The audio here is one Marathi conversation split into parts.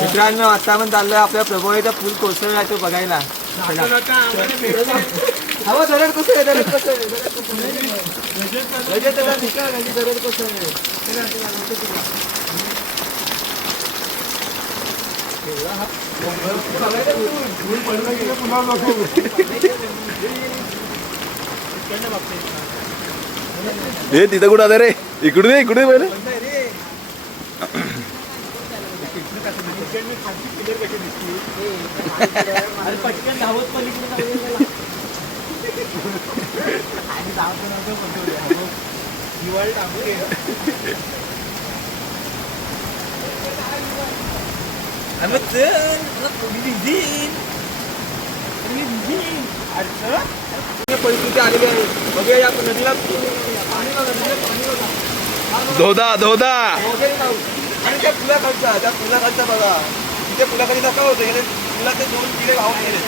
मित्रांनो आता आपण चाललोय आपल्या प्रभूचा पूल कोसळला तो बघायला. हवा दरड कसं आहे दरड कसं आहे दरड कसं आहे. हे तिथं कुठं आलं रे? इकडून पहिले पटकन धावत परिस्थिती आलेली आहे. बघूया या नदीला धोदा आणि त्या पुलाखालचा बघा तिथे पुलाखाली नका होतं पुलाचे 2 किडे वाहून गेले.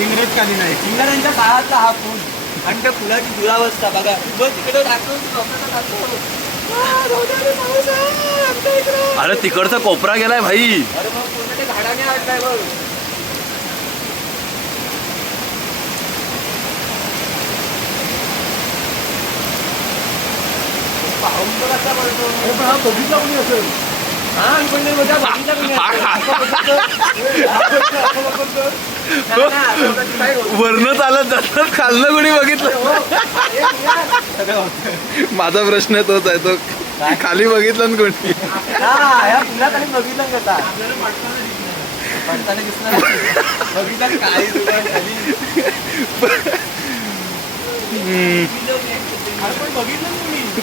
इंग्रजकालीन आहे. इंग्रजांच्या काळातला हा पूल आणि त्या पुलाची दुरावस्था बघा. तिकडे अरे तिकडचा कोपरा गेलाय भाई. अरे मग पूर्ण ते झाडाने आणलाय बघ. पाहून तर कसा पडतो. पण हा बघितला कोणी असेल. वरनं चालत जातात खालनं कोणी बघितलं. माझा प्रश्न तोच आहे तो खाली बघितलं ना कोणी. खाली बघितलं का पडताना दिसणार बघितलं काय खाली बघितलं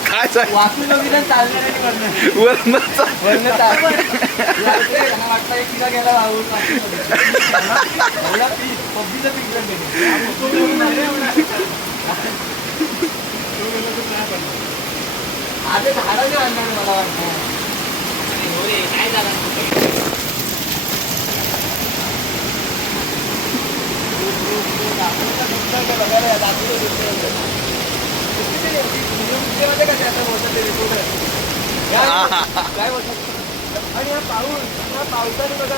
काय वाचून बघितलं चालणार वरनं तिला गेला आधी झाडाने आणणार मला वाटतं. काय झालं काय बोलतात. आणि हा पावसाने बघा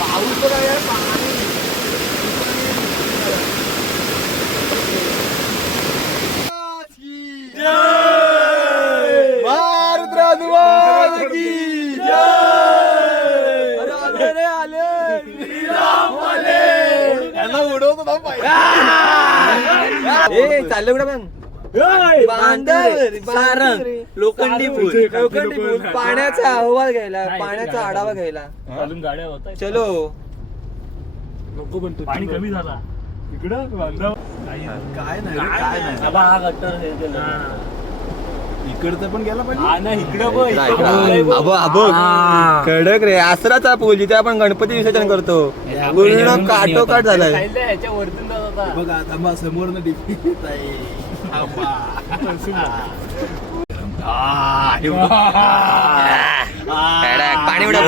पाऊस बघा यार पाणी चाललं कुठं लोखंडी पूल पाण्याचा अहवाल घ्यायला पाण्याचा आढावा घ्यायला चलो. पाणी कमी झाला इकडं काय नाही इकडचं पण गेला पाहिजे. कडक रे आसराचा पूल जिथे आपण गणपती विसर्जन करतो पूर्ण काटोकाट झालाय. बघा थांबा समोर न पाणी उडा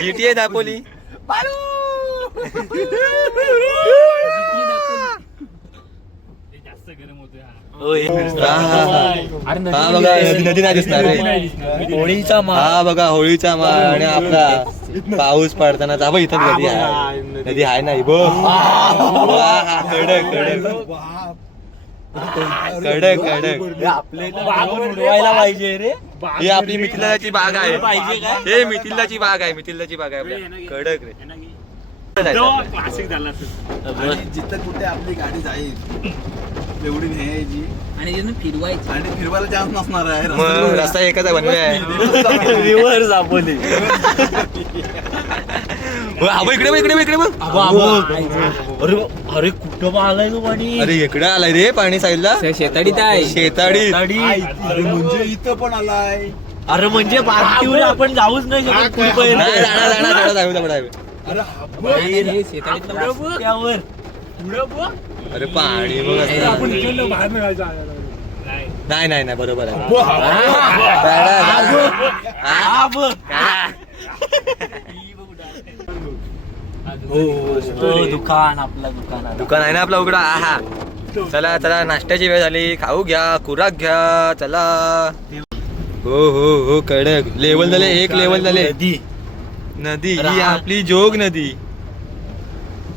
GTA दापोली नदी नाही दिसणार होळीचा हा बघा होळीचा माळ आणि आपला पाऊस पडताना इथं नदी आहे नाही बघ. कडक आपले उडवायला पाहिजे रे. ही आपली मिथिलाची बाग आहे. हे मिथिलाची बाग आहे आपल्या. कडक रे क्लासिक झाला जिथं कुठे आपली गाडी जाईल एवढी न्यायची आणि तिथून फिरवायची. आणि फिरवायला चान्स नसणार आहे मग रस्ता एकच आहे बनवे आहे. रिव्हर्स आपली आबा इकडे बघ, इकडे बघ, इकडे बघ. अरे अरे कुठं आलाय तो पाणी. अरे इकडे आलाय रे पाणी साईडला. शेताडीत आहे. शेताडी. अरे म्हणजे इथं पण आलाय. अरे म्हणजे बारकीवर आपण जाऊच नाही शकत पुढे नाही जाणार जाणार तेवढा जाऊ दे. आणि हे शेताडीतला रस्ता. त्यावर पुढं बघ. अरे पाणी बघ असं. आपण इकडनं बाहेर निघायचं. नाही नाही नाही बरोबर आहे. दुकान आपलं दुकान आहे. दुकान आहे ना आपला उघडा. हा चला चला नाश्त्याची वेळ झाली. खाऊ घ्या, खुराक घ्या, चला. हो हो हो कडक लेवल झाले. एक लेवल झाले. नदी ही आपली जोग नदी.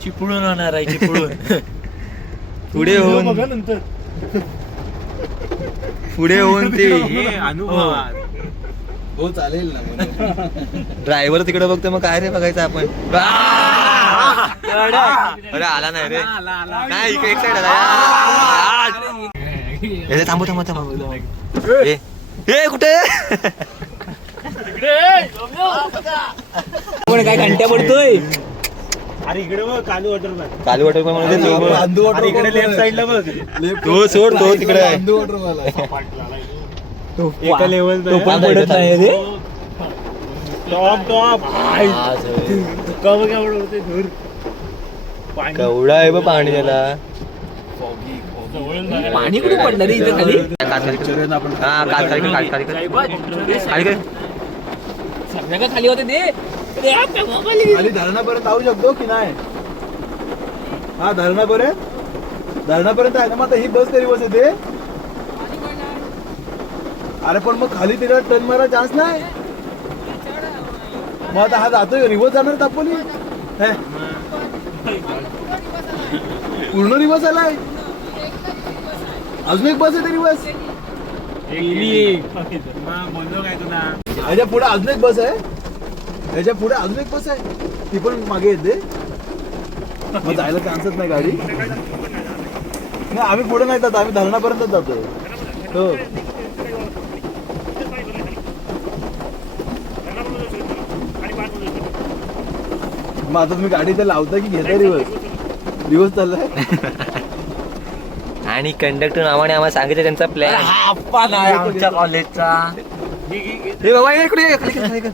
चिपळून होणार आहे चिपळून. पुढे होऊन नंतर पुढे होऊन ते अनुभव. हो चालेल ना. ड्रायव्हर तिकडे बघतो मग काय रे बघायचं आपण. अरे आला नाही रे. नाही इकडे एक साइड आला. थांबू थांबू थांबू. ए कुठे. कोण काय घंट्या पडतोय. अरे इकडे बघ कालू वॉटर पार्क. कालू वॉटर पार्क मध्ये तो बघ. अरे इकडे लेफ्ट साइडला बघ. तो सोड तो तिकडे आहे. एका लेवल तो पण पडत नाही रे. Top top. तुका बघ एवढं होते धूर. केवढा आहे बघ पाणी त्याला. पाणी कुठे पडलं रे इथं खाली. हा काल खाली खाली खाली खाली सगळ्या खाली होते ते. खाली धरणापर्यंत जाऊ शकतो की नाही. हा धरणापर्यंत आहे ना. मग आता ही बस तरी बस येते. अरे पण मग खाली तिला टर्न मारा चान्स नाही. मग आता हा जातोय रिवर्स जाणार तापोली. पूर्ण रिवर्स आलाय. अजून एक बस आहे तरी बस. बोललो काय तुला. ह्याच्या पुढे अजून एक बस आहे. ह्याच्या पुढे अजून एक बस आहे. ती पण मागे येते. मग जायला चान्सच नाही गाडी. नाही आम्ही पुढे नाही जात. आम्ही धरणापर्यंत जातोय. हो मग आता तुम्ही गाडी तर लावता की घेता दिवस चाललाय. आणि कंडक्टर नावाने आम्हाला सांगितलं त्यांचा प्लॅन. हा अप्पा नाही आमच्या कॉलेजचा. हे बाबा इकडे ये, खाली कर, खाली कर.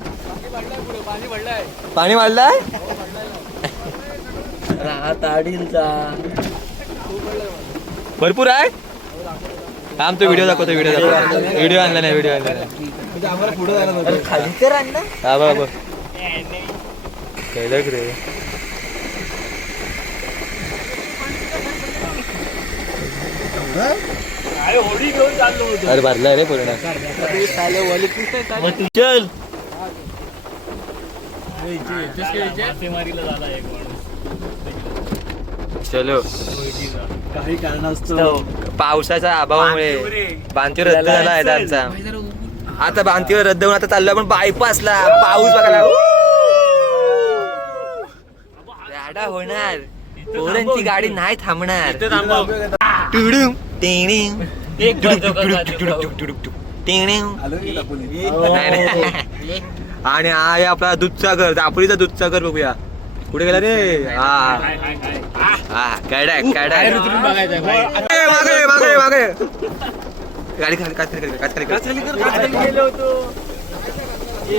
पाणी वाढलंय. ताडीलचा भरपूर आहे. थांब तो व्हिडिओ दाखवतो. व्हिडिओ आणला नाही. व्हिडिओ आणला नाही. म्हणजे आम्हाला पुढे जायला नव्हतं. खाली तर आण ना. हा बाबा कडक रे. होडी घेऊन चाललो होतो. अरे भरलाय रे पूर्ण. मग तू चल. चलो. काही कारणास्तव पावसाच्या अभावामुळे बांधीव रद्द झाला आहे आमचा. आता बांधीव रद्द होऊन आता चाललो आपण बायपासला. पाऊस बघायला राडा होणार. पोरांची गाडी नाही थांबणार. टुडुम, टिंगडिंग, टिंगडिंग. आलो की तापोली. नाही, नाही. आणि हा आहे आपला दूधसागर. दापोलीचा दूधसागर बघूया. कुठे गेला रे. हा कडक मागे मागे मागे. गाडी खाली काच खाली काच खाली काच खाली कर. गेलो होतो.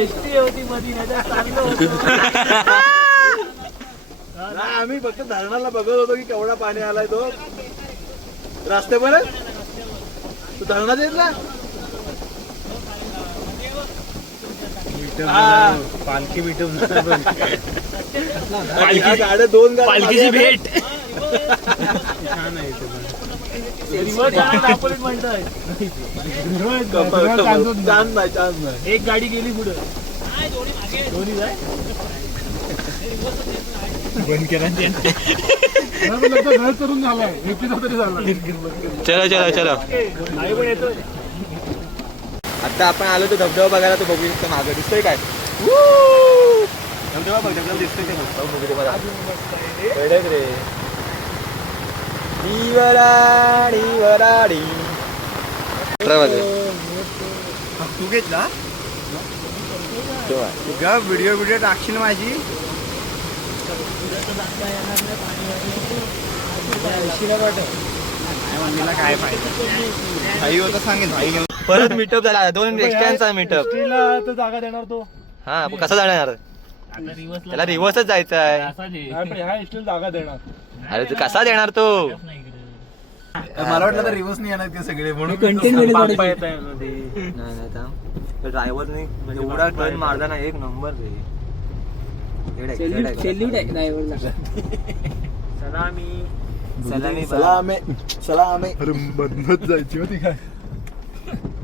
एसटी होती मधी नाही चाललो होतो. नाही आम्ही फक्त धरणाला बघत होतो की केवढा पाणी आलाय तो रस्त्यावर. तू धरणात येत ना. पालखी मिटून गाड्या दोन गाड्या पालखीची भेट. चान्स नाही. एक गाडी गेली पुढे. दोन्ही जाय बंद केला. घर करून झालाय. चलो चलो चलो. नाही पण येतोय. आता आपण आलो तो धबधबा बघायला. तो बघू शकतो मागं दिसतोय काय. धबधबा बघ. धबधबा दिसतोय ते कडक रे. तू घेतला व्हिडिओ टाकशील माझी काय भाई होता सांगेल भाई परत मीटअप झाला 2 एक्स्ट्रांचा मीटअप तर जागा देणार तो हा कसा जाणार त्याला रिव्हर्सच जायचं आहे ह्या इस्टील जागा देणार अरे तू कसा देणार तो मला वाटलं तर रिव्हर्स नाही येणार का सगळे म्हणून कंटेंट ड्रायव्हरने एवढा टर्न मारला ना एक नंबर रे सलामी अरे बदलत जायची होती काय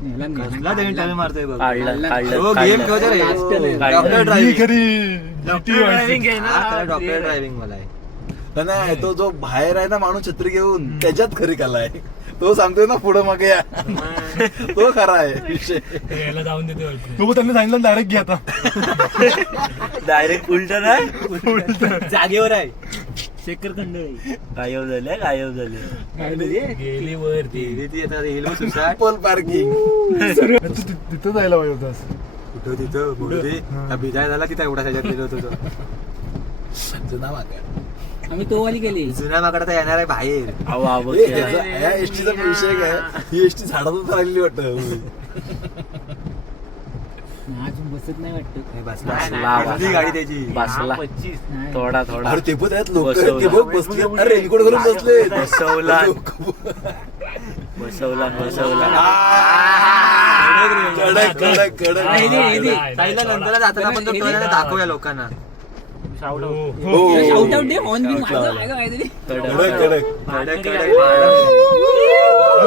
टर्न मारतोय बघ काढलं. गेम खेळतो रे डॉक्टर ड्रायव्हिंग खरी डॉक्टर ड्रायव्हिंग मला आहे नाही तो जो बाहेर आहे ना माणूस छत्री घेऊन त्याच्यात खरी कला आहे तो सांगतोय ना पुढे मागे या तो खरा आहे विषय तू त्यांनी सांगितलं डायरेक्ट घे आता डायरेक्ट उलट नाही जागेवर आहे शेखर खंड गायब झाले गेली वरती पोल पार्किंग तू तिथं जायला पाहिजे होतास कुठं तिथं कुठे भिजाय झाला तिथं एवढा त्याच्यात गेलो होतो जुना मागे आम्ही तो वाली गेली जुन्या माकडे तर येणार आहे बाहेर या एसटीचा विषय काय ही एसटी झाडातच राहिली वाटत अजून बसत नाही बसली गाडी त्याची बसला थोडा अरे ते पण त्यात लोक ते बघ बसले अरे रेनकोट घालून बसले बसवला कडक कडक कडक साईला नंतर जाताना पण तो टर्न दाखवूया लोकांना शाउट आउट दे ऑन बी काहीतरी कडक कडक कडक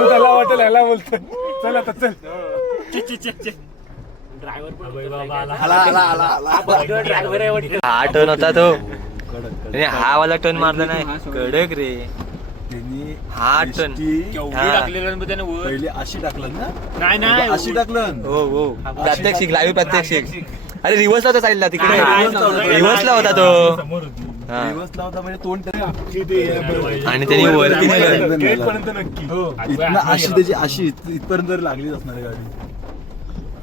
त्याला वाटेल ह्याला बोलतो चल आता चल आला आला आला आला ड्रायव्हर आहे वाटतं हा टर्न होता तो आणि हा वाला टर्न मारला नाही कडक रे त्यांनी हा टर्न पहिले अशी टाकलं ना नाही अशी टाकलं हो हो प्रात्यक्षिक लाईव्ह प्रात्यक्षिक अरे रिव्हर्सला होता साईडला तिकडे नाही. रिव्हर्सला होता तो हा. दिवसला होता म्हणजे तोंड आणि त्यांनी वरती नेलं गेट पर्यंत नक्की इथनं अशी त्याची अशी इथपर्यंत लागलीच असणार आहे गाडी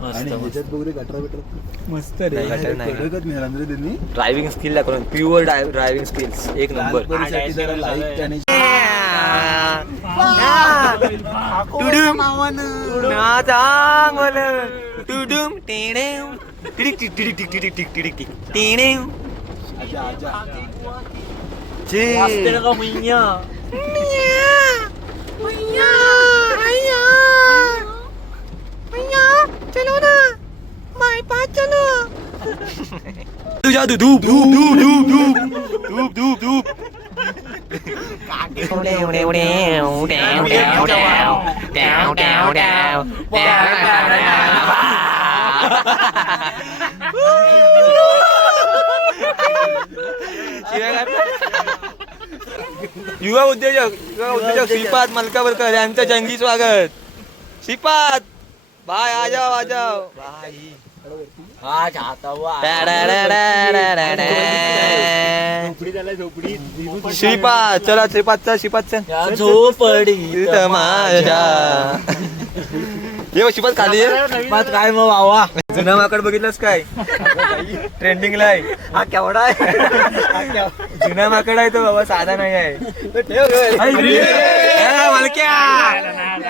आणि ह्याच्यात वगैरे गटरा बिटरा मस्त रे गटर नाही. कडकच नेलं रे त्यांनी ड्रायव्हिंग स्किल दाखवून प्युअर ड्रायव्हिंग स्किल्स एक नंबर लालपरीसाठी जरा लाईक आणि आजा आजा तुझ्या धूप धूप धूप धूप धूप धूप धूप युवा उद्योजक श्रीपाद मलकावरकर यांचं जंगी स्वागत. श्रीपाद भाई आ जाओ भाई श्रीपाद चला श्रीपादचा झोपडी माझ्या ये श्रीपाद खाली काय मग वावा जुना माकड बघितलंस काय ट्रेंडिंगला आहे हा केवढा आहे जुना माकड आहे तो बाबा साधा नाही आहे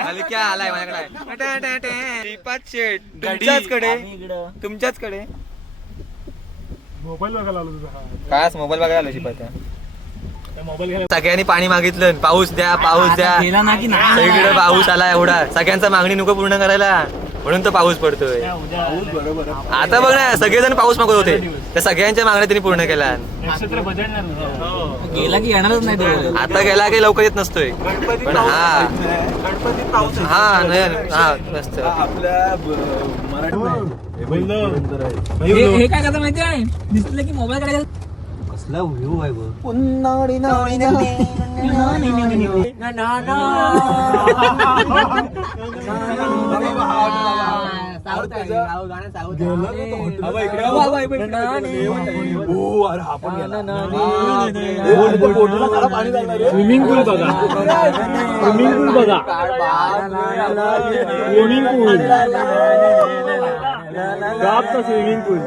मलक्या आलाय माझ्याकडे श्रीपाद शेठ तुमच्याच कडे मोबाईल बघायला आलो तुझा काय मोबाईल बघायला आलो श्रीपाद मोबाईल घ्यायला सगळ्यांनी पाणी मागितलं पाऊस द्या गेला ना की नाही सगळीकडे पाऊस आला एवढा सगळ्यांचा मागणी नको पूर्ण करायला म्हणून तो पाऊस पडतोय बरोबर आता बघ ना सगळेजण पाऊस मागत होते त्या सगळ्यांच्या मागण्या त्यांनी पूर्ण केल्या नक्षत्र बदलणार गेला की येणारच नाही तो आता गेला की लवकर येत नसतोय पण हा हा नाही हा मस्त आपल्या मराठी हे काय करता माहिती आहे दिसलं की मोबाईल काढायला कसला व्ह्यू आहे बघ साऊथ आहे, गाणं साऊथ आहे. हो, अरे हा पण गेला. हे इथं बोटीला काढा, पाणी लागणार रे. स्विमिंग पूल बघा स्विमिंग पूल बघा स्विमिंग पूल गावचा स्विमिंग पूल